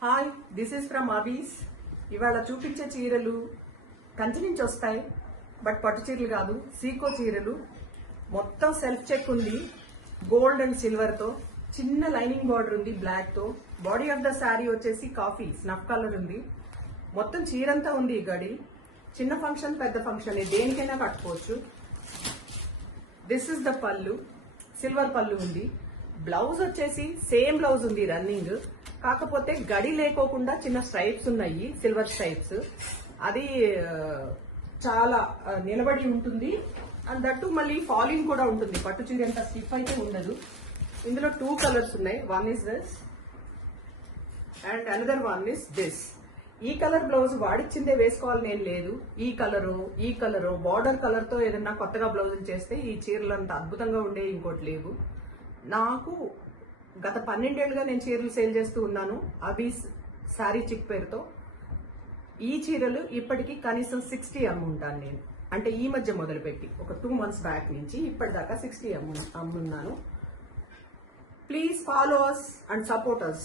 Hi, this is from అబీస్. ఇవాళ చూపించే చీరలు కంచి నుంచి వస్తాయి, బట్ పట్టు చీరలు కాదు, సీకో చీరలు. మొత్తం సెల్ఫ్ చెక్ ఉంది, గోల్డ్ అండ్ సిల్వర్ తో. చిన్న లైనింగ్ బార్డర్ ఉంది బ్లాక్ తో. బాడీ ఆఫ్ ద శారీ వచ్చేసి కాఫీ స్నఫ్ కలర్ ఉంది. మొత్తం చీరంతా ఉంది ఈ గడి. చిన్న ఫంక్షన్ పెద్ద ఫంక్షన్ దేనికైనా కట్టుకోవచ్చు. దిస్ ఇస్ ద పళ్ళు, సిల్వర్ పళ్ళు ఉంది. బ్లౌజ్ వచ్చేసి సేమ్ బ్లౌజ్ ఉంది రన్నింగ్, కాకపోతే గడి లేకోకుండా చిన్న స్ట్రైప్స్ ఉన్నాయి, సిల్వర్ స్ట్రైప్స్. అది చాలా నిలబడి ఉంటుంది. అండ్ దట్టు మళ్ళీ ఫాలింగ్ కూడా ఉంటుంది. పట్టు చీర ఎంత స్టిఫ్ అయితే ఉండదు. ఇందులో 2 కలర్స్ ఉన్నాయి. One is this and another one is this. ఈ కలర్ బ్లౌజ్ వాడిచ్చిందే వేసుకోవాలని ఏం లేదు. ఈ కలరు బార్డర్ కలర్ తో ఏదన్నా కొత్తగా బ్లౌజులు చేస్తే ఈ చీరలు అంత అద్భుతంగా ఉండే ఇంకోటి లేవు. నాకు గత 12 ఏళ్ళుగా నేను చీరలు సేల్ చేస్తూ ఉన్నాను అబీస్ శారీ చిక్ పేరుతో. ఈ చీరలు ఇప్పటికీ కనీసం 60 అమ్ముంటాను నేను. అంటే ఈ మధ్య మొదలుపెట్టి ఒక 2 months బ్యాక్ నుంచి ఇప్పటిదాకా 60 అమ్మున్నాను. Please follow us and support us.